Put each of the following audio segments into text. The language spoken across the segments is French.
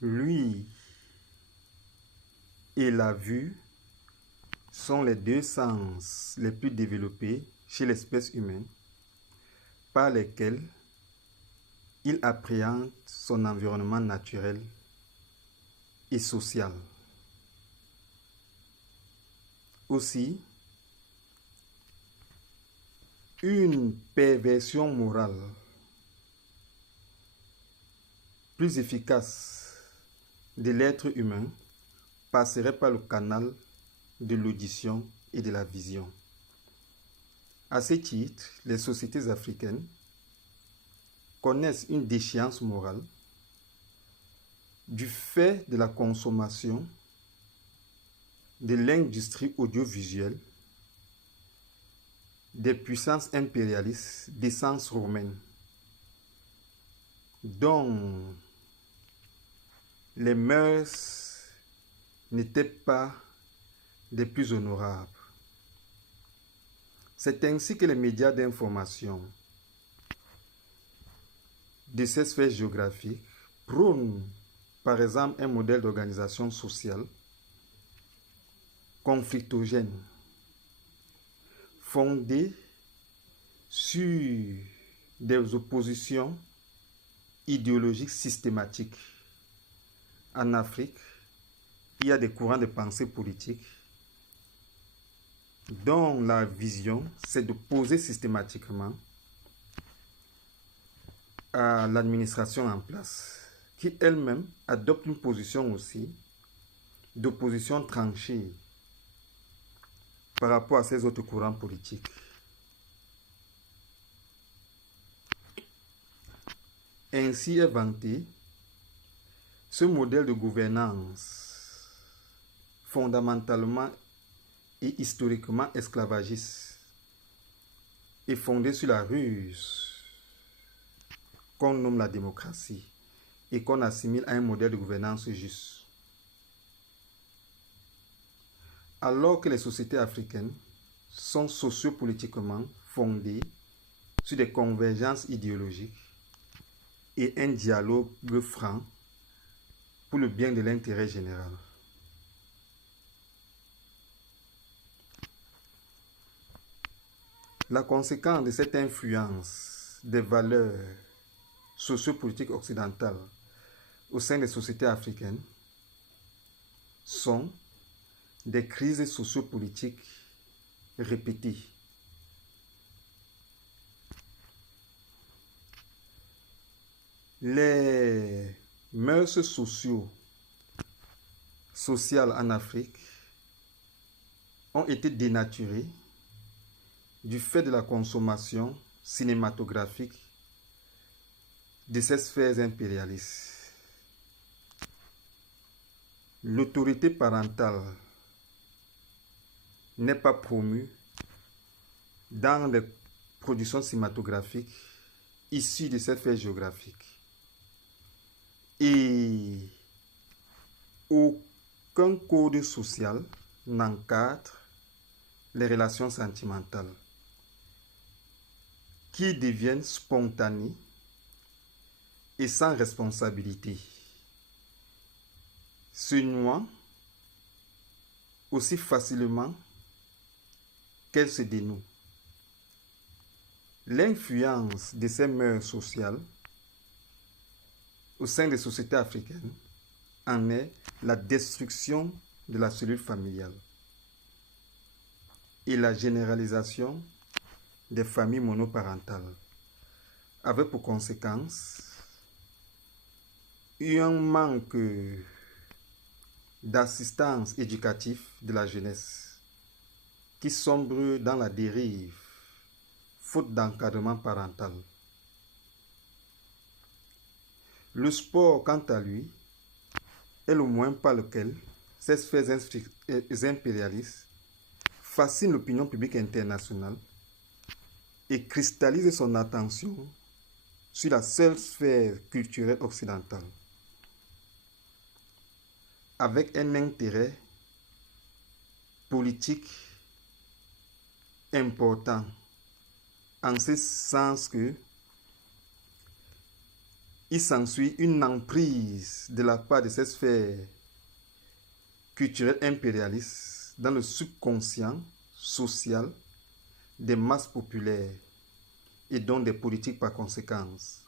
L'ouïe et la vue sont les deux sens les plus développés chez l'espèce humaine, par lesquels il appréhende son environnement naturel et social. Aussi, une perversion morale plus efficace de l'être humain passerait par le canal de l'audition et de la vision. À ce titre, les sociétés africaines connaissent une déchéance morale du fait de la consommation de l'industrie audiovisuelle des puissances impérialistes d'essence romaine, dont les mœurs n'étaient pas des plus honorables. C'est ainsi que les médias d'information de ces sphères géographiques prônent, par exemple, un modèle d'organisation sociale conflictogène, fondé sur des oppositions idéologiques systématiques. En Afrique, il y a des courants de pensée politique dont la vision, c'est d'opposer systématiquement à l'administration en place, qui elle-même adopte une position aussi d'opposition tranchée par rapport à ces autres courants politiques. Ainsi est vanté ce modèle de gouvernance fondamentalement et historiquement esclavagiste et fondé sur la ruse qu'on nomme la démocratie et qu'on assimile à un modèle de gouvernance juste. Alors que les sociétés africaines sont sociopolitiquement fondées sur des convergences idéologiques et un dialogue franc pour le bien de l'intérêt général. La conséquence de cette influence des valeurs sociopolitiques occidentales au sein des sociétés africaines sont des crises sociopolitiques répétées. Les mœurs sociales en Afrique ont été dénaturées du fait de la consommation cinématographique de ces sphères impérialistes. L'autorité parentale n'est pas promue dans les productions cinématographiques issues de ces sphères géographiques. Et aucun code social n'encadre les relations sentimentales qui deviennent spontanées et sans responsabilité, se nouant aussi facilement qu'elles se dénouent. L'influence de ces mœurs sociales au sein des sociétés africaines en est la destruction de la cellule familiale et la généralisation des familles monoparentales, avec pour conséquence un manque d'assistance éducative de la jeunesse qui sombre dans la dérive faute d'encadrement parental. Le sport, quant à lui, est le moyen par lequel ces sphères impérialistes fascinent l'opinion publique internationale et cristallisent son attention sur la seule sphère culturelle occidentale, avec un intérêt politique important, en ce sens que il s'ensuit une emprise de la part de ces sphères culturelles impérialistes dans le subconscient social des masses populaires et donc des politiques par conséquence.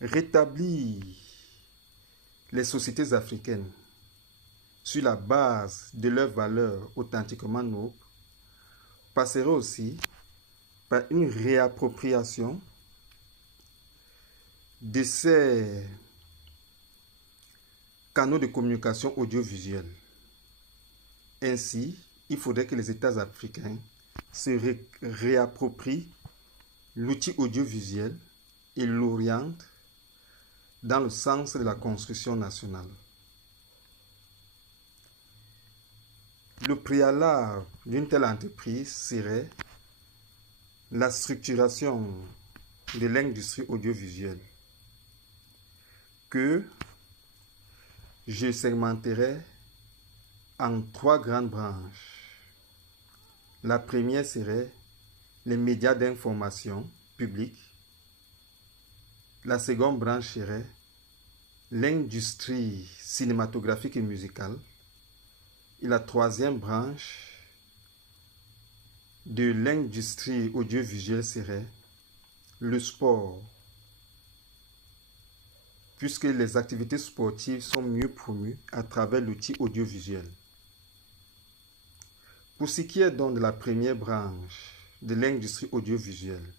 Rétablir les sociétés africaines sur la base de leurs valeurs authentiquement nobles passerait aussi par une réappropriation de ces canaux de communication audiovisuels. Ainsi, il faudrait que les États africains se réapproprient l'outil audiovisuel et l'orientent dans le sens de la construction nationale. Le préalable d'une telle entreprise serait la structuration de l'industrie audiovisuelle que je segmenterai en 3 grandes branches. La première serait les médias d'information publique. La seconde branche serait l'industrie cinématographique et musicale. Et la troisième branche de l'industrie audiovisuelle serait le sport, puisque les activités sportives sont mieux promues à travers l'outil audiovisuel. Pour ce qui est donc de la première branche de l'industrie audiovisuelle,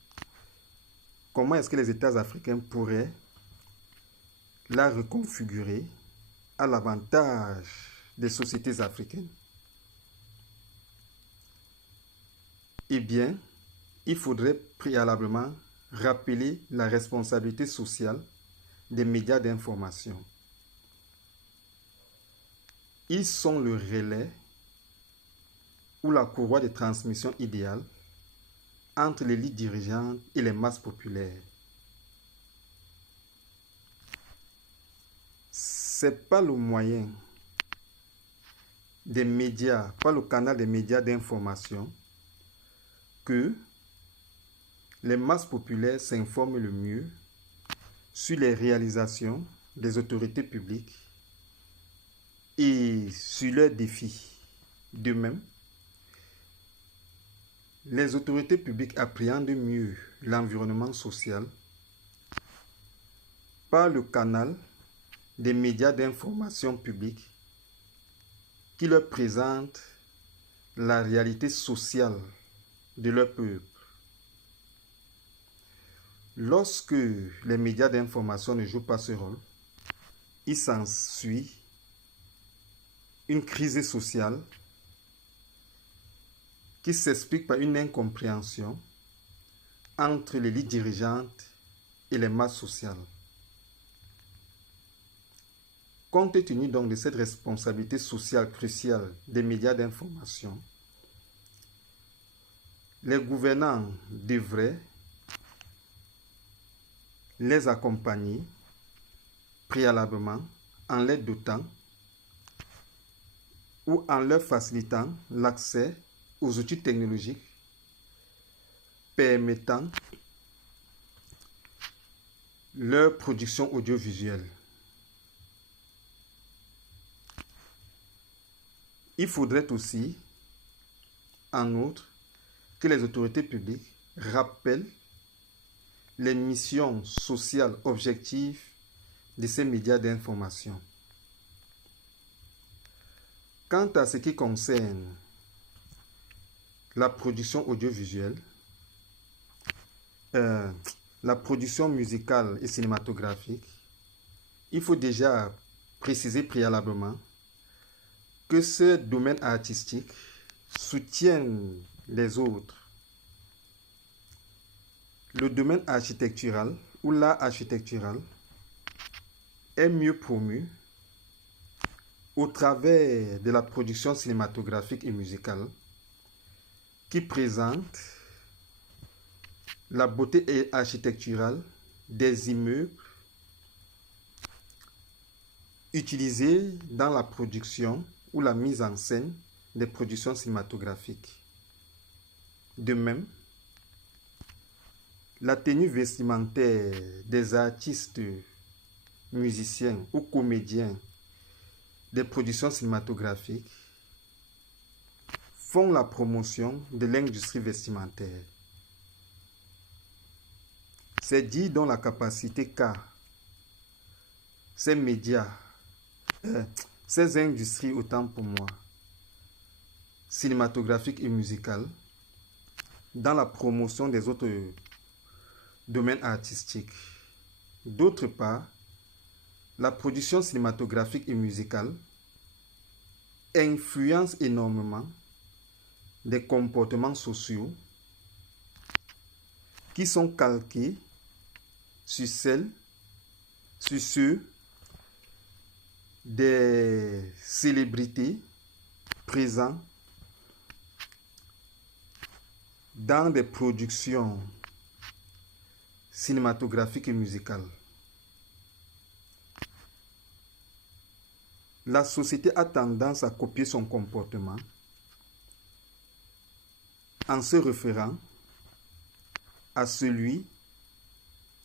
comment est-ce que les États africains pourraient la reconfigurer à l'avantage des sociétés africaines? Eh bien, il faudrait préalablement rappeler la responsabilité sociale des médias d'information. Ils sont le relais ou la courroie de transmission idéale entre l'élite dirigeante et les masses populaires. C'est pas le moyen des médias, pas le canal des médias d'information que les masses populaires s'informent le mieux sur les réalisations des autorités publiques et sur leurs défis. De même, les autorités publiques appréhendent mieux l'environnement social par le canal des médias d'information publique qui leur présentent la réalité sociale de leur peuple. Lorsque les médias d'information ne jouent pas ce rôle, il s'ensuit une crise sociale qui s'explique par une incompréhension entre l'élite dirigeante et les masses sociales. Compte tenu donc de cette responsabilité sociale cruciale des médias d'information, les gouvernants devraient les accompagner préalablement en les dotant ou en leur facilitant l'accès aux outils technologiques permettant leur production audiovisuelle. Il faudrait aussi, en outre, que les autorités publiques rappellent les missions sociales objectives de ces médias d'information. Quant à ce qui concerne la production audiovisuelle, la production musicale et cinématographique, il faut déjà préciser préalablement que ce domaine artistique soutienne les autres. Le domaine architectural ou l'art architectural est mieux promu au travers de la production cinématographique et musicale qui présente la beauté architecturale des immeubles utilisés dans la production ou la mise en scène des productions cinématographiques. De même, la tenue vestimentaire des artistes, musiciens ou comédiens des productions cinématographiques font la promotion de l'industrie vestimentaire. C'est dit dans la capacité qu'a ces médias, ces industries autant pour moi, cinématographiques et musicales, dans la promotion des autres domaines artistiques. D'autre part, la production cinématographique et musicale influence énormément des comportements sociaux qui sont calqués sur ceux des célébrités présentes dans des productions cinématographiques et musicales. La société a tendance à copier son comportement en se référant à celui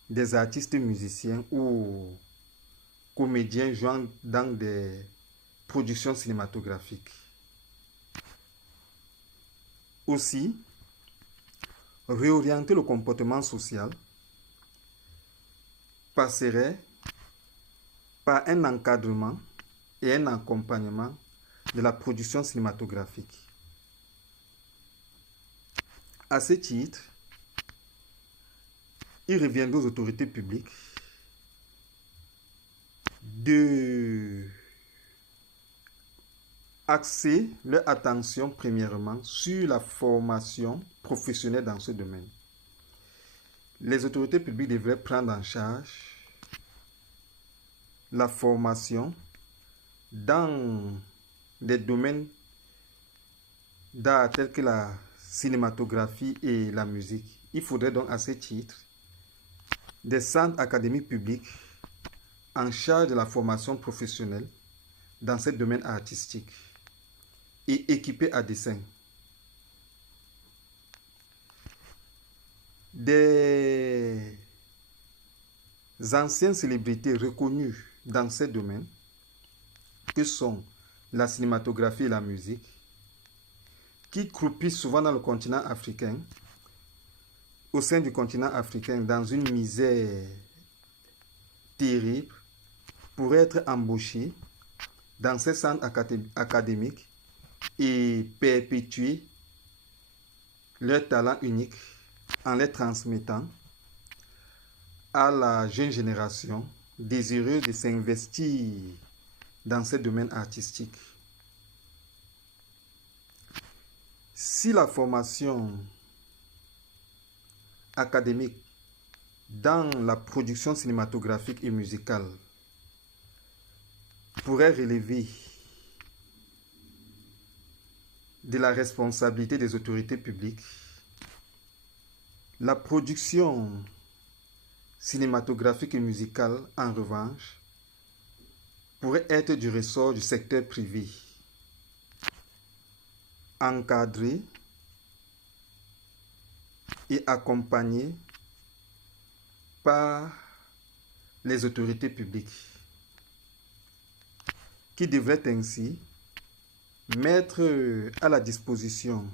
des artistes musiciens ou comédiens jouant dans des productions cinématographiques. Aussi, réorienter le comportement social passerait par un encadrement et un accompagnement de la production cinématographique. À ce titre, il reviendra aux autorités publiques de axer leur attention premièrement sur la formation professionnelle dans ce domaine. Les autorités publiques devraient prendre en charge la formation dans des domaines d'art tels que la cinématographie et la musique. Il faudrait donc à ce titre des centres académiques publics en charge de la formation professionnelle dans ce domaine artistique et équipés à dessein. Des anciennes célébrités reconnues dans ces domaines, que sont la cinématographie et la musique, qui croupissent souvent dans le continent africain, au sein du continent africain, dans une misère terrible, pourraient être embauchés dans ces centres académiques et perpétuer leur talent unique en les transmettant à la jeune génération désireuse de s'investir dans ces domaines artistiques. Si la formation académique dans la production cinématographique et musicale pourrait relever de la responsabilité des autorités publiques, la production cinématographique et musicale, en revanche, pourrait être du ressort du secteur privé, encadré et accompagné par les autorités publiques, qui devraient ainsi mettre à la disposition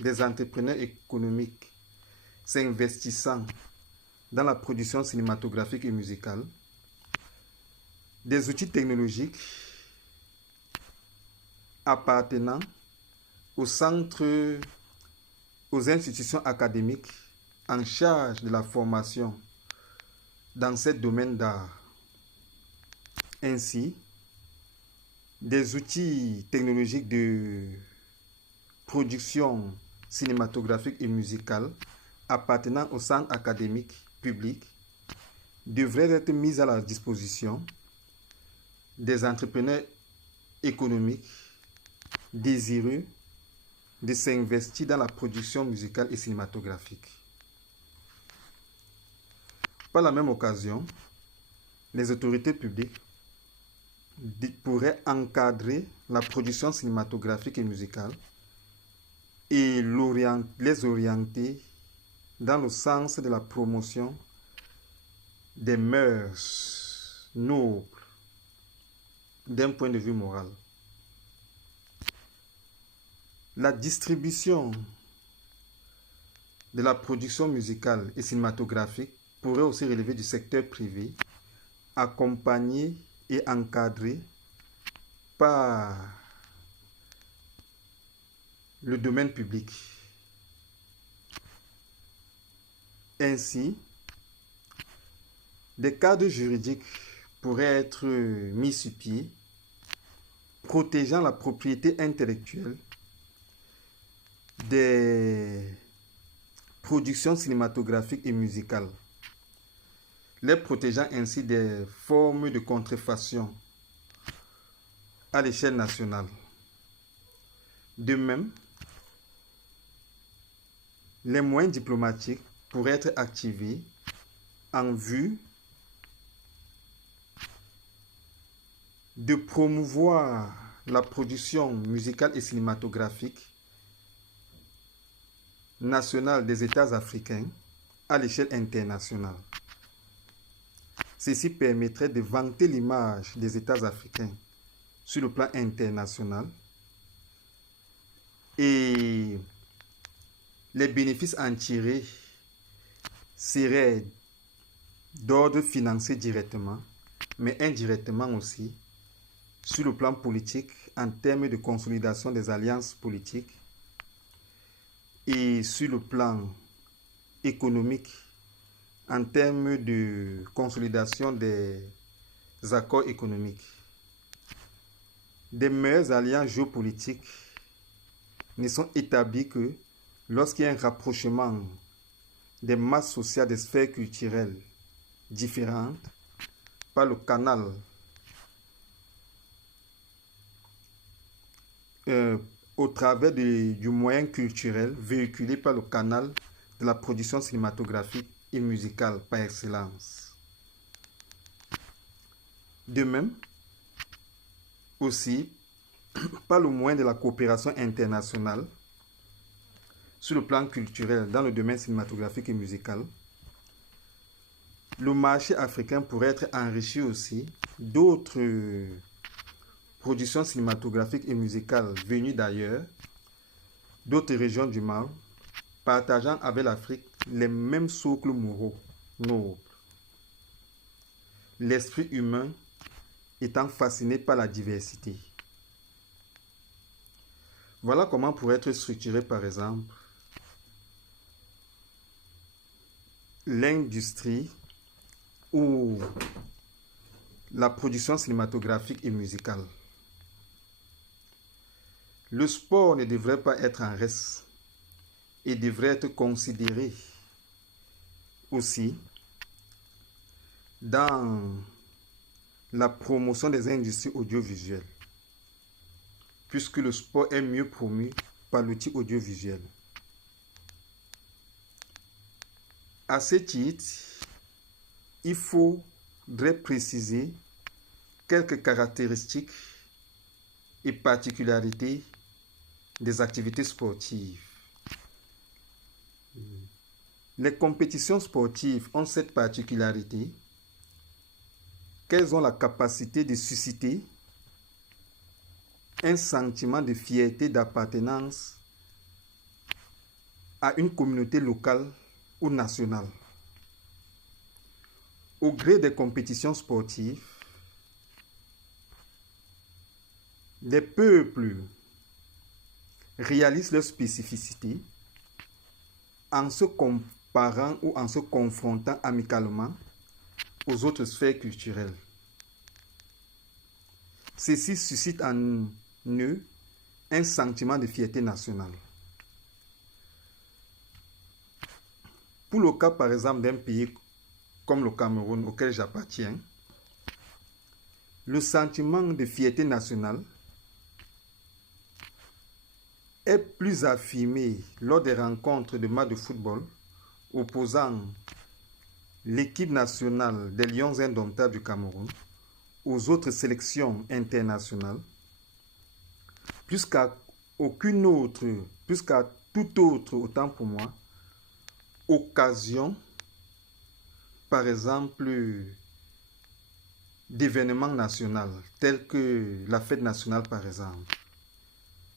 des entrepreneurs économiques s'investissant dans la production cinématographique et musicale des outils technologiques appartenant aux centres, aux institutions académiques en charge de la formation dans ces domaines d'art. Ainsi, des outils technologiques de production cinématographique et musicale appartenant aux centres académiques publics devraient être mis à la disposition des entrepreneurs économiques désireux de s'investir dans la production musicale et cinématographique. Par la même occasion, les autorités publiques pourraient encadrer la production cinématographique et musicale et les orienter dans le sens de la promotion des mœurs nobles d'un point de vue moral. La distribution de la production musicale et cinématographique pourrait aussi relever du secteur privé, accompagné et encadré par le domaine public. Ainsi, des cadres juridiques pourraient être mis sur pied, protégeant la propriété intellectuelle des productions cinématographiques et musicales, les protégeant ainsi des formes de contrefaçon à l'échelle nationale. De même, les moyens diplomatiques pourraient être activés en vue de promouvoir la production musicale et cinématographique nationale des États africains à l'échelle internationale. Ceci permettrait de vanter l'image des États africains sur le plan international et les bénéfices en tirés seraient d'ordre financier directement, mais indirectement aussi sur le plan politique en termes de consolidation des alliances politiques et sur le plan économique en termes de consolidation des accords économiques. Des meilleures alliances géopolitiques ne sont établies que lorsqu'il y a un rapprochement des masses sociales des sphères culturelles différentes par le canal au travers du moyen culturel véhiculé par le canal de la production cinématographique et musicale par excellence. De même, aussi, par le moyen de la coopération internationale sur le plan culturel dans le domaine cinématographique et musical, le marché africain pourrait être enrichi aussi d'autres productions cinématographiques et musicales venues d'ailleurs, d'autres régions du monde, partageant avec l'Afrique les mêmes socles moraux nobles. L'esprit humain étant fasciné par la diversité. Voilà comment pourrait être structuré par exemple l'industrie ou la production cinématographique et musicale. Le sport ne devrait pas être en reste et devrait être considéré aussi dans la promotion des industries audiovisuelles, puisque le sport est mieux promu par l'outil audiovisuel. À ce titre, il faudrait préciser quelques caractéristiques et particularités des activités sportives. Les compétitions sportives ont cette particularité qu'elles ont la capacité de susciter un sentiment de fierté d'appartenance à une communauté locale ou nationale. Au gré des compétitions sportives, les peuples réalisent leurs spécificités en se comparant ou en se confrontant amicalement aux autres sphères culturelles. Ceci suscite en eux un sentiment de fierté nationale. Pour le cas par exemple d'un pays comme le Cameroun auquel j'appartiens, le sentiment de fierté nationale est plus affirmé lors des rencontres de matchs de football opposant l'équipe nationale des Lions indomptables du Cameroun aux autres sélections internationales, plus qu'à tout autre, autant pour moi, occasion, par exemple, d'événements nationaux, tels que la fête nationale, par exemple.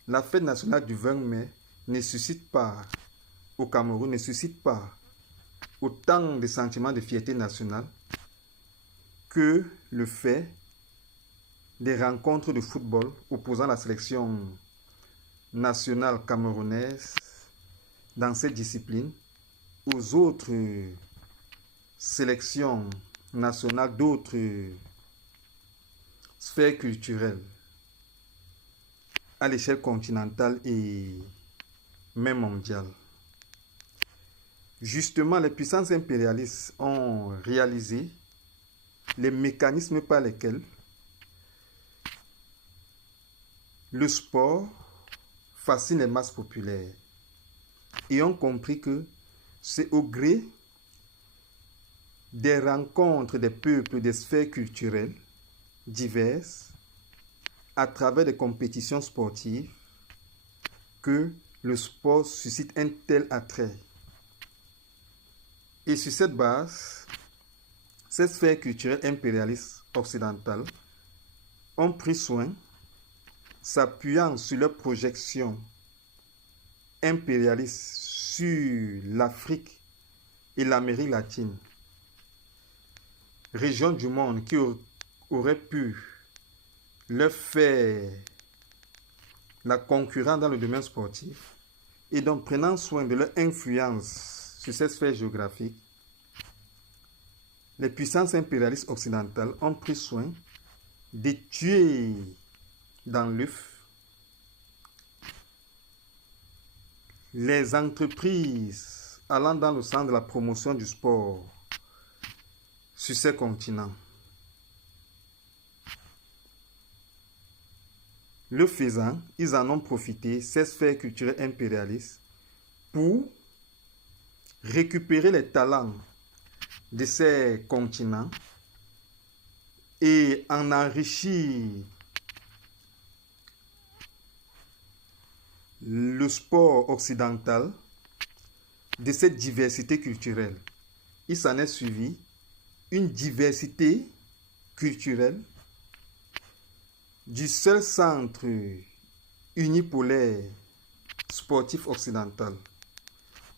La fête nationale du 20 mai ne suscite pas, au Cameroun, ne suscite pas autant de sentiments de fierté nationale que le fait des rencontres de football opposant la sélection nationale camerounaise dans cette discipline aux autres sélections nationales d'autres sphères culturelles à l'échelle continentale et même mondiale. Justement, les puissances impérialistes ont réalisé les mécanismes par lesquels le sport fascine les masses populaires et ont compris que c'est au gré des rencontres des peuples des sphères culturelles diverses à travers des compétitions sportives que le sport suscite un tel attrait. Et sur cette base, ces sphères culturelles impérialistes occidentales ont pris soin, s'appuyant sur leurs projections impérialistes sur l'Afrique et l'Amérique latine, régions du monde qui auraient pu leur faire la concurrence dans le domaine sportif, et donc prenant soin de leur influence sur cette sphère géographique, les puissances impérialistes occidentales ont pris soin de tuer dans l'œuf les entreprises allant dans le sens de la promotion du sport sur ces continents. Le faisant, ils en ont profité, ces sphères culturelles impérialistes, pour récupérer les talents de ces continents et en enrichir le sport occidental de cette diversité culturelle. Il s'en est suivi une diversité culturelle du seul centre unipolaire sportif occidental.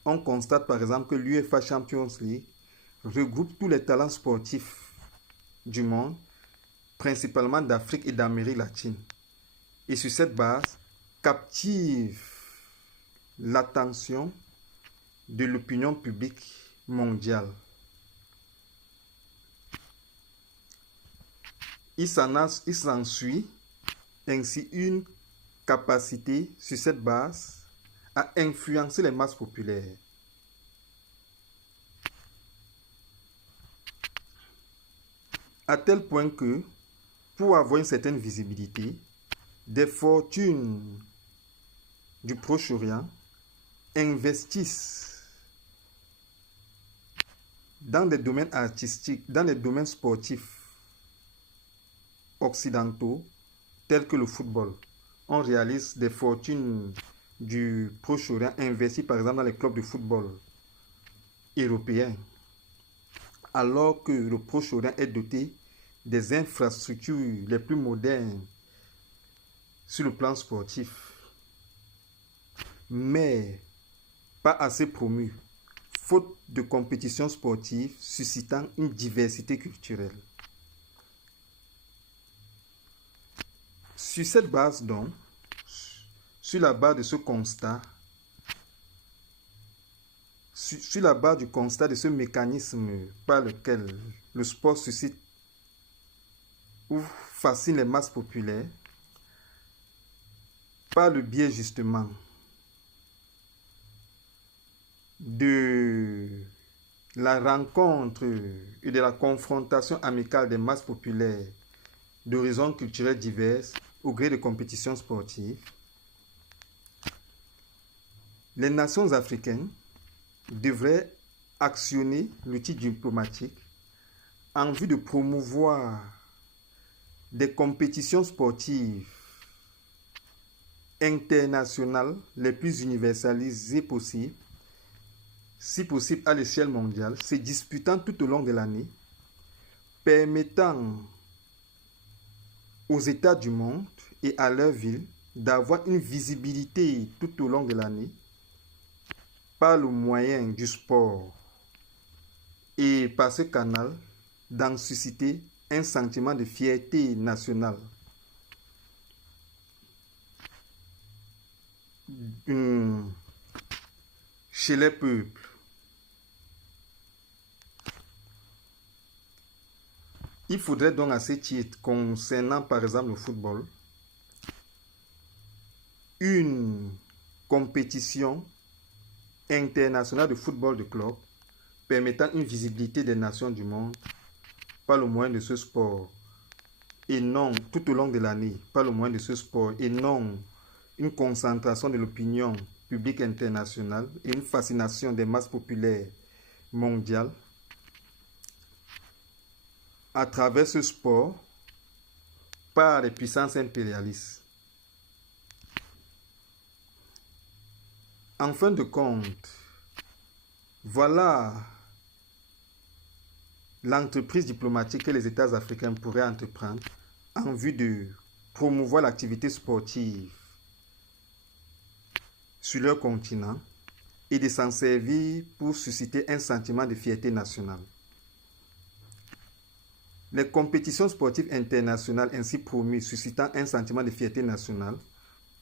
On constate par exemple que l'UEFA Champions League regroupe tous les talents sportifs du monde, principalement d'Afrique et d'Amérique latine. Et sur cette base, captive l'attention de l'opinion publique mondiale. Il s'ensuit ainsi une capacité sur cette base à influencer les masses populaires. À tel point que, pour avoir une certaine visibilité, des fortunes du Proche-Orient investissent dans des domaines artistiques, dans les domaines sportifs occidentaux, tels que le football. On réalise des fortunes du Proche-Orient investies par exemple dans les clubs de football européens, alors que le Proche-Orient est doté des infrastructures les plus modernes sur le plan sportif, mais pas assez promu, faute de compétitions sportives suscitant une diversité culturelle. Sur cette base donc, sur la base de ce constat, sur la base du constat de ce mécanisme par lequel le sport suscite ou fascine les masses populaires, par le biais justement de la rencontre et de la confrontation amicale des masses populaires d'horizons culturels divers au gré de compétitions sportives, les nations africaines devraient actionner l'outil diplomatique en vue de promouvoir des compétitions sportives internationales les plus universalisées possibles si possible à l'échelle mondiale, se disputant tout au long de l'année, permettant aux États du monde et à leur ville d'avoir une visibilité tout au long de l'année par le moyen du sport et par ce canal d'en susciter un sentiment de fierté nationale. Chez les peuples. Il faudrait donc à ce titre, concernant par exemple le football, une compétition internationale de football de club permettant une visibilité des nations du monde par le moyen de ce sport et non tout au long de l'année par le moyen de ce sport et non une concentration de l'opinion publique internationale et une fascination des masses populaires mondiales à travers ce sport par les puissances impérialistes. En fin de compte, voilà l'entreprise diplomatique que les États africains pourraient entreprendre en vue de promouvoir l'activité sportive sur leur continent et de s'en servir pour susciter un sentiment de fierté nationale. Les compétitions sportives internationales ainsi promues suscitant un sentiment de fierté nationale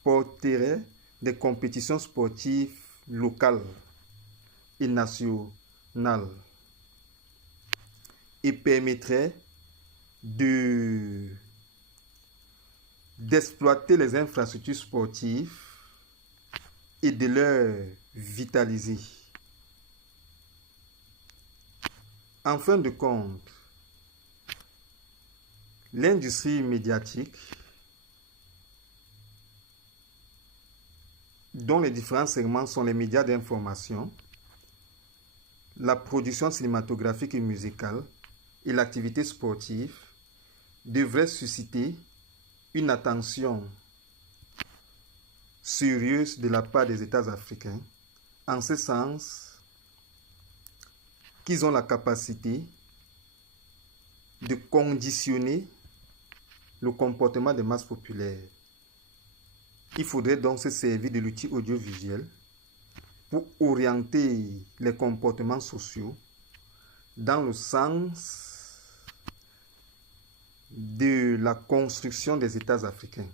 porteraient des compétitions sportives locales et nationales et permettraient d'exploiter les infrastructures sportives et de leur vitaliser. En fin de compte, l'industrie médiatique, dont les différents segments sont les médias d'information, la production cinématographique et musicale et l'activité sportive, devrait susciter une attention sérieuse de la part des États africains, en ce sens qu'ils ont la capacité de conditionner le comportement des masses populaires. Il faudrait donc se servir de l'outil audiovisuel pour orienter les comportements sociaux dans le sens de la construction des États africains.